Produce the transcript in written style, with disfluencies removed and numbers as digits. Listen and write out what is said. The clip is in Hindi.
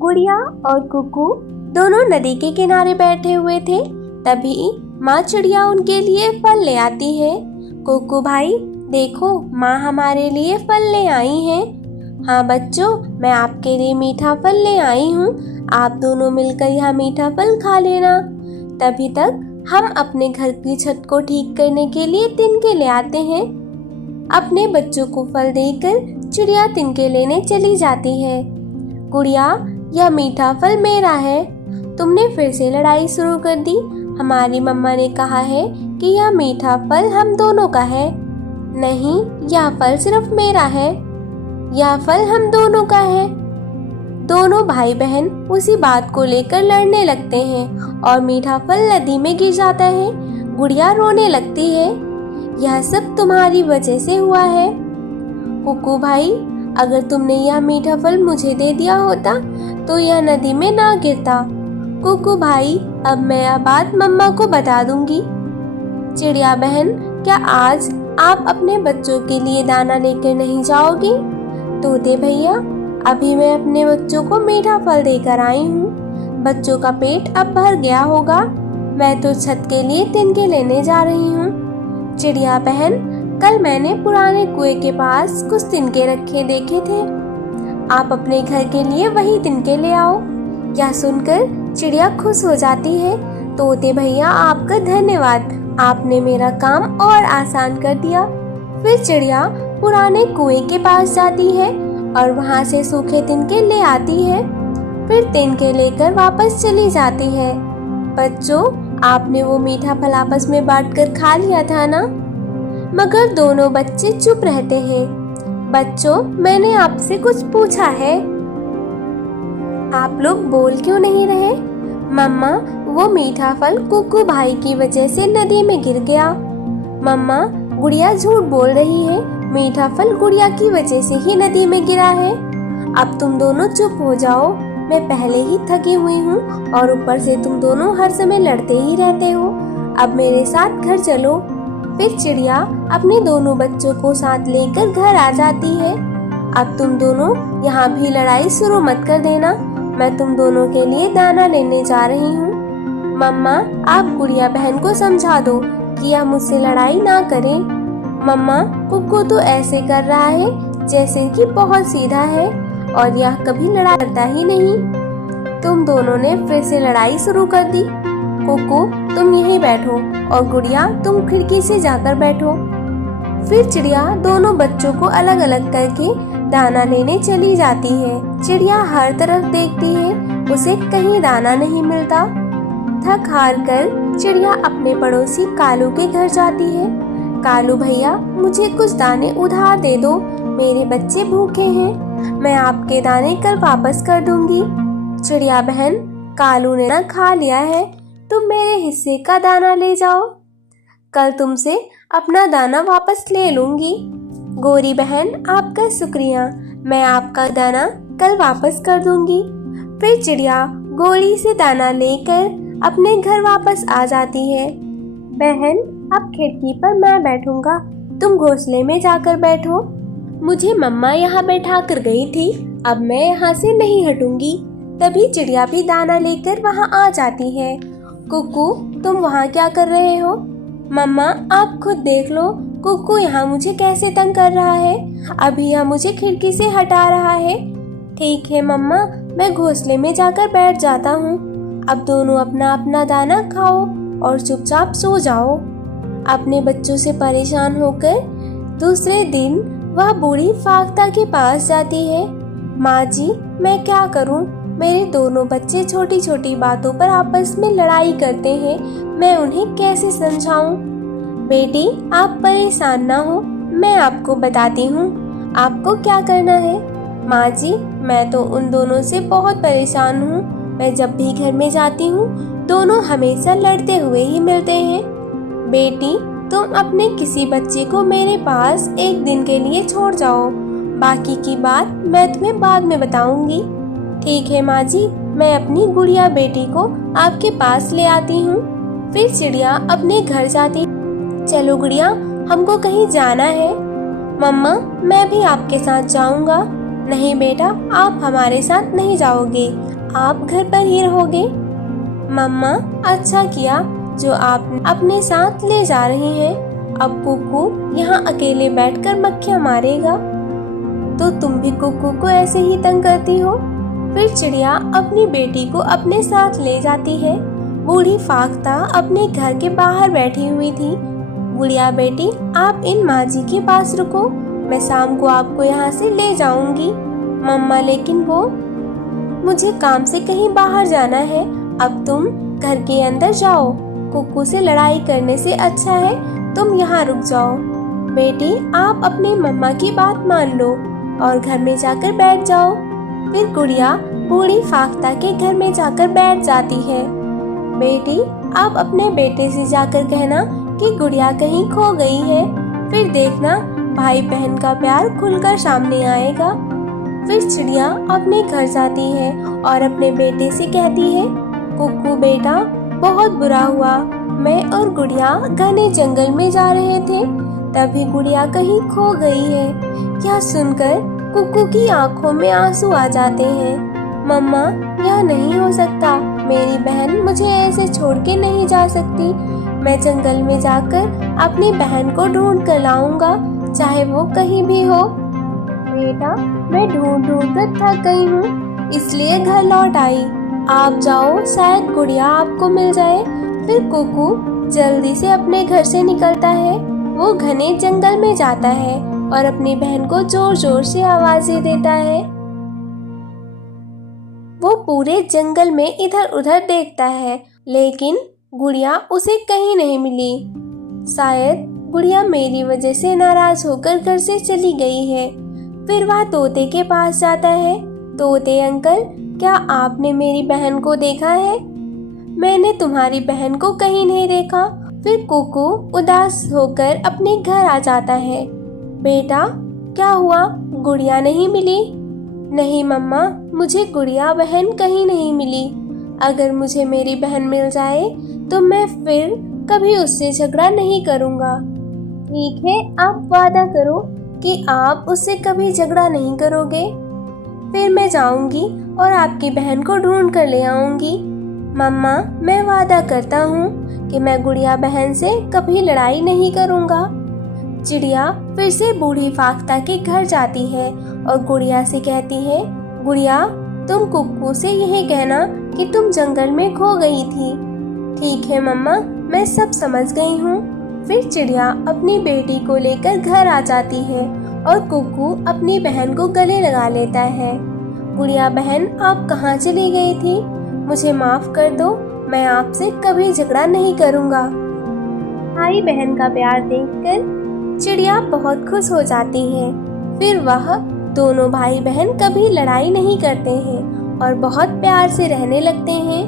गुड़िया और कुकू दोनों नदी के किनारे बैठे हुए थे। तभी माँ चिड़िया उनके लिए फल ले आती है। कुकू भाई देखो, माँ हमारे लिए फल ले आई हैं। हाँ बच्चों, मैं आपके लिए मीठा फल ले आई हूँ। आप दोनों मिलकर यह मीठा फल खा लेना। तभी तक हम अपने घर की छत को ठीक करने के लिए तिनके ले आते हैं। अपने बच्चों को फल देकर चिड़िया तिनके लेने चली जाती है। गुड़िया, यह मीठा फल मेरा है। तुमने फिर से लड़ाई शुरू कर दी। हमारी मम्मा ने कहा है कि यह मीठा फल हम दोनों का है। नहीं, यह फल सिर्फ मेरा है। यह फल हम दोनों का है। दोनों भाई बहन उसी बात को लेकर लड़ने लगते हैं और मीठा फल नदी में गिर जाता है। गुड़िया रोने लगती है। यह सब तुम्हारी वजह से हुआ है। कुकू भाई, अगर तुमने यह मीठा फल मुझे दे दिया होता तो यह नदी में ना गिरता। कुकू भाई, अब मैं यह बात मम्मा को बता दूंगी। चिड़िया बहन, क्या आज आप अपने बच्चों के लिए दाना लेकर नहीं जाओगे? तोते भैया, अभी मैं अपने बच्चों को मीठा फल देकर आई हूँ। बच्चों का पेट अब भर गया होगा। मैं तो छत के लिए तिनके लेने जा रही हूँ। चिड़िया बहन, कल मैंने पुराने कुएं के पास कुछ तिनके रखे देखे थे। आप अपने घर के लिए वही तिनके ले आओ। यह सुनकर चिड़िया खुश हो जाती है। तोते भैया, आपका धन्यवाद। आपने मेरा काम और आसान कर दिया। फिर चिड़िया पुराने कुएं के पास जाती है और वहां से सूखे तिनके ले आती है। फिर तिनके लेकर वापस चली जाती है। बच्चों, आपने वो मीठा फल आपस में बांटकर खा लिया था ना? मगर दोनों बच्चे चुप रहते हैं। बच्चों, मैंने आपसे कुछ पूछा है। आप लोग बोल क्यों नहीं रहे? मम्मा, वो मीठा फल कुकू भाई की वजह से नदी में गिर गया। मम्मा, गुड़िया झूठ बोल रही है। मीठा फल गुड़िया की वजह से ही नदी में गिरा है। अब तुम दोनों चुप हो जाओ। मैं पहले ही थकी हुई हूँ और ऊपर से तुम दोनों हर समय लड़ते ही रहते हो। अब मेरे साथ घर चलो। फिर चिड़िया अपने दोनों बच्चों को साथ लेकर घर आ जाती है। अब तुम दोनों यहाँ भी लड़ाई शुरू मत कर देना। मैं तुम दोनों के लिए दाना लेने जा रही हूँ। मम्मा, आप गुड़िया बहन को समझा दो कि यह मुझसे लड़ाई ना करे। मम्मा, कुक्कू तो ऐसे कर रहा है जैसे कि बहुत सीधा है और यह कभी लड़ाई करता ही नहीं। तुम दोनों ने फिर से लड़ाई शुरू कर दी। कुक्कू, तुम यहीं बैठो और गुड़िया तुम खिड़की से जाकर बैठो। फिर चिड़िया दोनों बच्चों को अलग अलग करके दाना लेने चली जाती है। चिड़िया हर तरफ देखती है, उसे कहीं दाना नहीं मिलता। थक हार कर चिड़िया अपने पड़ोसी कालू के घर जाती है। कालू भैया, मुझे कुछ दाने उधार दे दो। मेरे बच्चे भूखे हैं। मैं आपके दाने कल वापस कर दूंगी। चिड़िया बहन, कालू ने ना खा लिया है। तुम मेरे हिस्से का दाना ले जाओ। कल तुमसे अपना दाना वापस ले लूंगी। गोरी बहन, आपका शुक्रिया। मैं आपका दाना कल वापस कर दूंगी। फिर चिड़िया गोरी से दाना लेकर अपने घर वापस आ जाती है। बहन, अब खिड़की पर मैं बैठूंगा, तुम घोंसले में जाकर बैठो। मुझे मम्मा यहाँ बैठा कर गई थी, अब मैं यहाँ से नहीं हटूंगी। तभी चिड़िया भी दाना लेकर वहाँ आ जाती है। कुकू, तुम वहाँ क्या कर रहे हो? मम्मा, आप खुद देख लो, कुकू यहाँ मुझे कैसे तंग कर रहा है। अभी यह मुझे खिड़की से हटा रहा है। ठीक है मम्मा, मैं घोंसले में जाकर बैठ जाता हूँ। अब दोनों अपना अपना दाना खाओ और चुपचाप सो जाओ। अपने बच्चों से परेशान होकर दूसरे दिन वह बूढ़ी फाख्ता के पास जाती है। माँ जी, मैं क्या करूँ? मेरे दोनों बच्चे छोटी छोटी बातों पर आपस में लड़ाई करते हैं। मैं उन्हें कैसे समझाऊं? बेटी, आप परेशान ना हो, मैं आपको बताती हूँ आपको क्या करना है। माँ जी, मैं तो उन दोनों से बहुत परेशान हूँ। मैं जब भी घर में जाती हूँ दोनों हमेशा लड़ते हुए ही मिलते हैं। बेटी, तुम अपने किसी बच्चे को मेरे पास एक दिन के लिए छोड़ जाओ। बाकी की बात मैं तुम्हें बाद में बताऊंगी। ठीक है माँ जी, मैं अपनी गुड़िया बेटी को आपके पास ले आती हूँ। फिर चिड़िया अपने घर जाती। चलो गुड़िया, हमको कहीं जाना है। मम्मा, मैं भी आपके साथ जाऊंगा। नहीं बेटा, आप हमारे साथ नहीं जाओगे। आप घर पर ही रहोगे? मम्मा, अच्छा किया जो आप अपने साथ ले जा रही हैं। अब कुकू यहाँ अकेले बैठकर मक्खियाँ मारेगा तो तुम भी कुकू को ऐसे ही तंग करती हो। फिर चिड़िया अपनी बेटी को अपने साथ ले जाती है। बूढ़ी फाख्ता अपने घर के बाहर बैठी हुई थी। गुड़िया बेटी, आप इन माँ जी के पास रुको, मैं शाम को आपको यहाँ से ले जाऊंगी। मम्मा, लेकिन वो मुझे काम से कहीं बाहर जाना है। अब तुम घर के अंदर जाओ, कुकू से लड़ाई करने से अच्छा है तुम यहाँ रुक जाओ। बेटी, आप अपनी मम्मा की बात मान लो और घर में जाकर बैठ जाओ। फिर गुड़िया बूढ़ी फाख्ता के घर में जाकर बैठ जाती है। बेटी, आप अपने बेटे से जाकर कहना कि गुड़िया कहीं खो गई है। फिर देखना भाई बहन का प्यार खुलकर सामने आएगा। फिर चिड़िया अपने घर जाती है और अपने बेटे से कहती है, कुकू बेटा, बहुत बुरा हुआ, मैं और गुड़िया घने जंगल में जा रहे थे, तभी गुड़िया कहीं खो गई है। यह सुनकर कुकू की आंखों में आंसू आ जाते हैं। मम्मा, यह नहीं हो सकता, मेरी बहन मुझे ऐसे छोड़ के नहीं जा सकती। मैं जंगल में जाकर अपनी बहन को ढूंढ कर लाऊंगा, चाहे वो कहीं भी हो। बेटा, मैं ढूंढ कर थक गई हूँ, इसलिए घर लौट आई। आप जाओ, शायद गुड़िया आपको मिल जाए। फिर कुकू जल्दी से अपने घर से निकलता है। वो घने जंगल में जाता है और अपनी बहन को जोर जोर से आवाजें देता है। वो पूरे जंगल में इधर उधर देखता है, लेकिन गुड़िया उसे कहीं नहीं मिली। शायद गुड़िया मेरी वजह से नाराज होकर घर से चली गई है। फिर वह तोते के पास जाता है। तोते अंकल, क्या आपने मेरी बहन को देखा है? मैंने तुम्हारी बहन को कहीं नहीं देखा। फिर कुकू उदास होकर अपने घर आ जाता है। बेटा, क्या हुआ, गुड़िया नहीं मिली? नहीं मम्मा, मुझे गुड़िया बहन कहीं नहीं मिली। अगर मुझे मेरी बहन मिल जाए तो मैं फिर कभी उससे झगड़ा नहीं करूँगा। ठीक है, आप वादा करो कि आप उससे कभी झगड़ा नहीं करोगे। फिर मैं जाऊंगी और आपकी बहन को ढूंढ कर ले आऊंगी। मम्मा, मैं वादा करता हूँ कि मैं गुड़िया बहन से कभी लड़ाई नहीं करूँगा। चिड़िया फिर से बूढ़ी फाख्ता के घर जाती है और गुड़िया से कहती है, गुड़िया, तुम कुक्कू से यही कहना कि तुम जंगल में खो गई थी। ठीक है मम्मा, मैं सब समझ गई हूँ। फिर चिड़िया अपनी बेटी को लेकर घर आ जाती है और कुक्कू अपनी बहन को गले लगा लेता है। गुड़िया बहन, आप कहाँ चली गई थी? मुझे माफ कर दो, मैं आपसे कभी झगड़ा नहीं करूँगा। भाई बहन का प्यार देखकर चिड़िया बहुत खुश हो जाती है। फिर वह दोनों भाई बहन कभी लड़ाई नहीं करते हैं और बहुत प्यार से रहने लगते हैं।